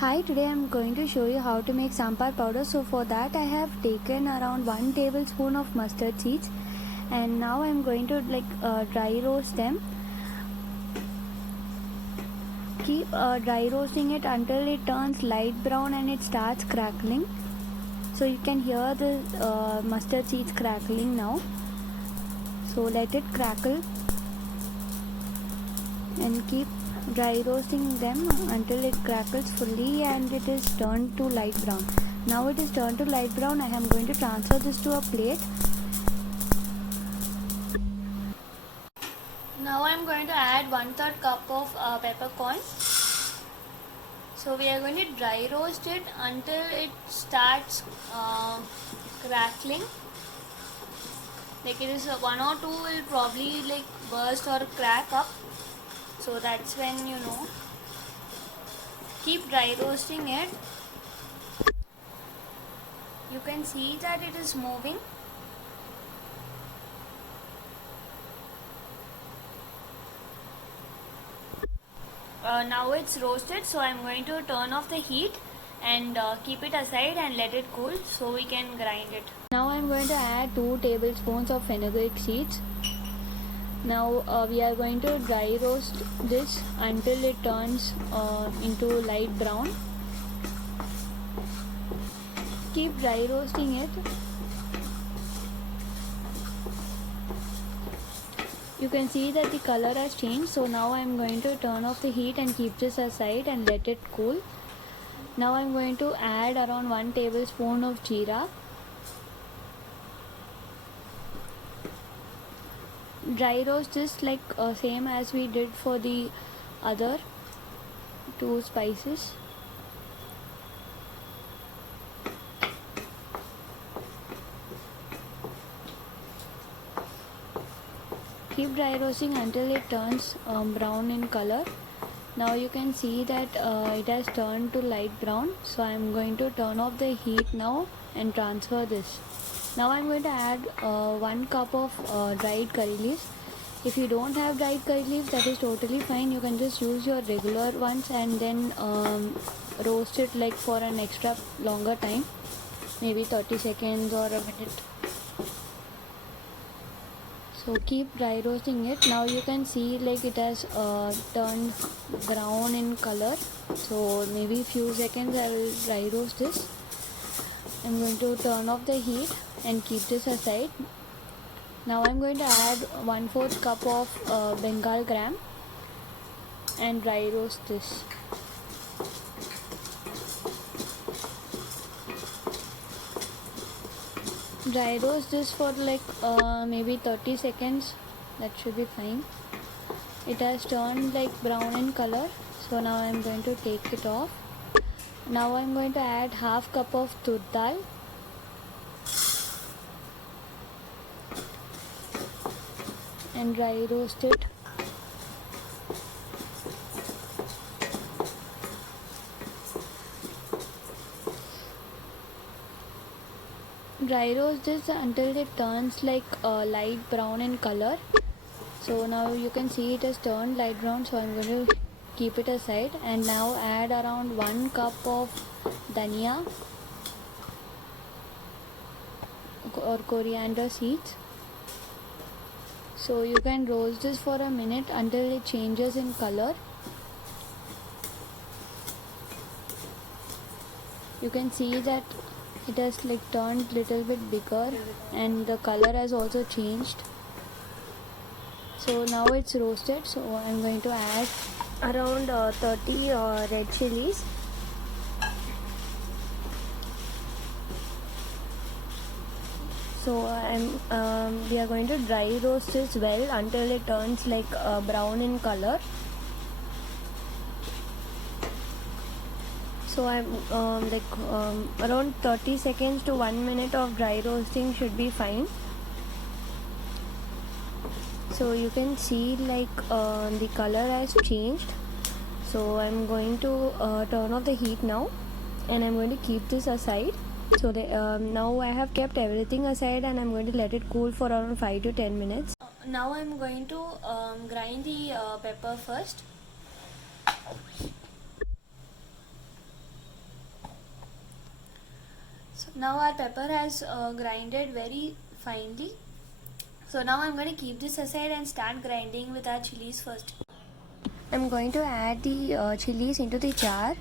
Hi, today I'm going to show you how to make sambar powder. So for that I have taken around 1 tablespoon of mustard seeds, and now I'm going to dry roast them. Keep dry roasting it until it turns light brown and it starts crackling. So you can hear the mustard seeds crackling now. So let it crackle and keep dry roasting them until it crackles fully and it is turned to light brown. Now it is turned to light brown. I am going to transfer this to a plate. Now I am going to add 1/3 cup of peppercorn. So we are going to dry roast it until it starts crackling. Like it is one or two will probably burst or crack up. So that's when you know. Keep dry roasting it. You can see that it is moving. Now it's roasted, so I'm going to turn off the heat and keep it aside and let it cool so we can grind it. Now I'm going to add 2 tablespoons of fenugreek seeds. Now we are going to dry roast this until it turns into light brown. Keep dry roasting it. You can see that the color has changed. So now I am going to turn off the heat and keep this aside and let it cool. Now I am going to add around 1 tablespoon of jeera. Dry roast this same as we did for the other 2 spices. Keep dry roasting until it turns brown in color. Now you can see that it has turned to light brown. So I am going to turn off the heat now and transfer this. Now I am going to add 1 cup of dried curry leaves. If you don't have dried curry leaves, that is totally fine. You can just use your regular ones and then roast it for an extra longer time, maybe 30 seconds or a minute. So keep dry roasting it. Now you can see it has turned brown in color. So maybe few seconds I will dry roast this. I'm going to turn off the heat and keep this aside. Now I'm going to add 1/4 cup of Bengal gram and dry roast this. Dry roast this for maybe 30 seconds. That should be fine. It has turned brown in color. So now I'm going to take it off. Now I'm going to add half cup of tur dal and dry roast it. Dry roast this until it turns light brown in color. So now you can see it has turned light brown. So I'm going to keep it aside and now add around 1 cup of dhania or coriander seeds. So you can roast this for a minute until it changes in color. You can see that it has turned little bit bigger and the color has also changed. So now it's roasted. So I'm going to add around 30 red chilies. So we are going to dry roast this well until it turns brown in color. So I'm around 30 seconds to 1 minute of dry roasting should be fine. So you can see the color has changed. So I'm going to turn off the heat now and I'm going to keep this aside. So now I have kept everything aside and I'm going to let it cool for around 5 to 10 minutes. Now I'm going to grind the pepper first. So now our pepper has grinded very finely. So now I'm going to keep this aside and start grinding with our chilies first. I'm going to add the chilies into the jar.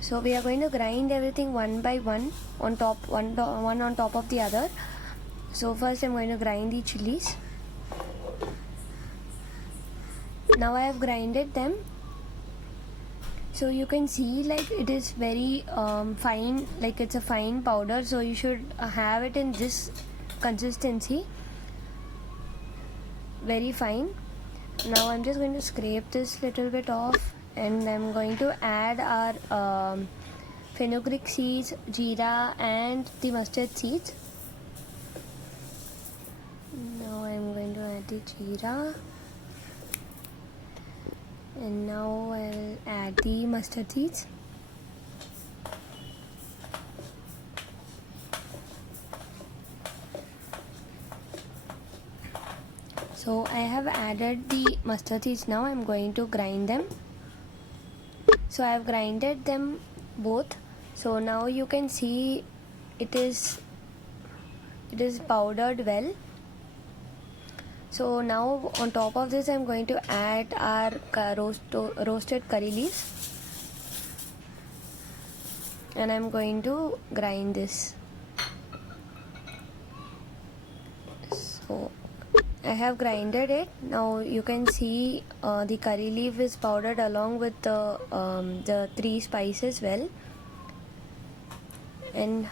So we are going to grind everything one by one on top, one on top of the other. So first I'm going to grind the chilies. Now I have grinded them. So you can see like it is very fine, like it's a fine powder. So you should have it in this consistency, very fine. Now I'm just going to scrape this little bit off, and I'm going to add our fenugreek seeds, jeera, and the mustard seeds. Now I'm going to add the jeera, and now I'll add the mustard seeds. So I have added the mustard seeds. Now I'm going to grind them. So I have grinded them both. So now you can see it is powdered well. So now on top of this I'm going to add our roasted curry leaves, and I'm going to grind this. So I have grinded it. Now you can see the curry leaf is powdered along with the 3 spices well. And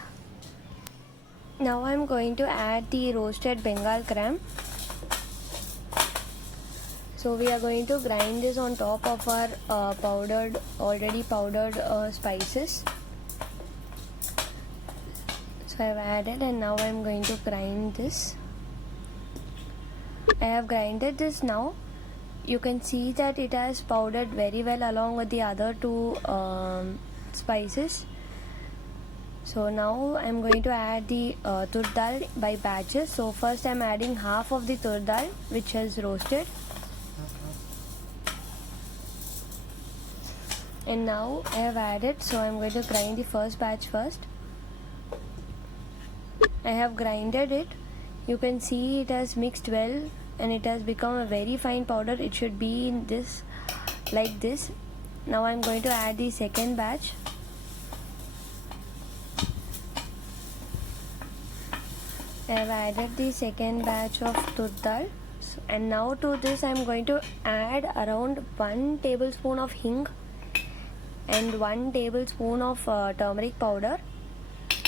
now I'm going to add the roasted Bengal gram. So we are going to grind this on top of our already powdered spices. So I have added, and now I'm going to grind this. I have grinded this now. You can see that it has powdered very well along with the other 2 spices. So now I'm going to add the tur dal by batches. So first I'm adding half of the tur dal which is roasted. And now I have added, so I'm going to grind the first batch first. I have grinded it. You can see it has mixed well and it has become a very fine powder. It should be in this, like this. Now I'm going to add the second batch. I have added the second batch of tur dal. And now to this I'm going to add around 1 tablespoon of hing and 1 tablespoon of turmeric powder,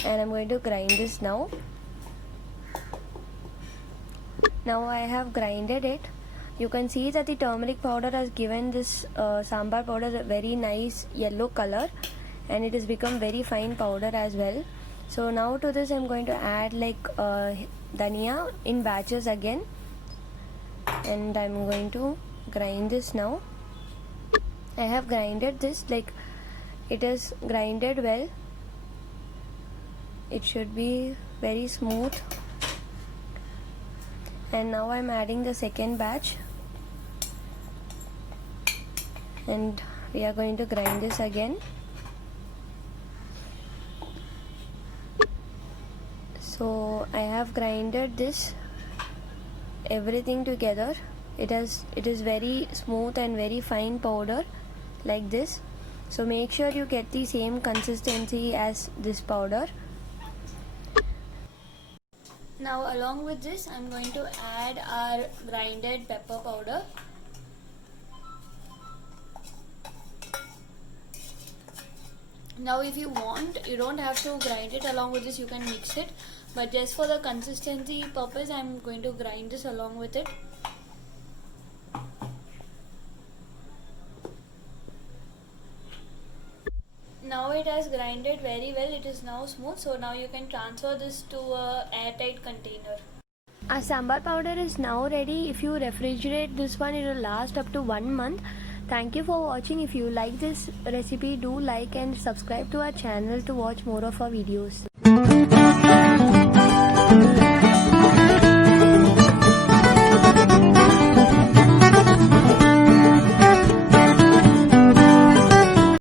and I'm going to grind this now. Now I have grinded it. You can see that the turmeric powder has given this sambar powder a very nice yellow color, and it has become very fine powder as well. So now to this I'm going to add like dhania in batches again, and I'm going to grind this now. I have grinded this, like it is grinded well. It should be very smooth. And now I'm adding the second batch, and we are going to grind this again. So I have grinded this everything together. It is very smooth and very fine powder like this. So make sure you get the same consistency as this powder. Now along with this I'm going to add our grinded pepper powder. Now if you want, you don't have to grind it along with this, you can mix it, but just for the consistency purpose I'm going to grind this along with it. Now it has grinded very well, it is now smooth. So now you can transfer this to a airtight container. Our sambar powder is now ready. If you refrigerate this one, it will last up to 1 month. Thank you for watching. If you like this recipe, do like and subscribe to our channel to watch more of our videos.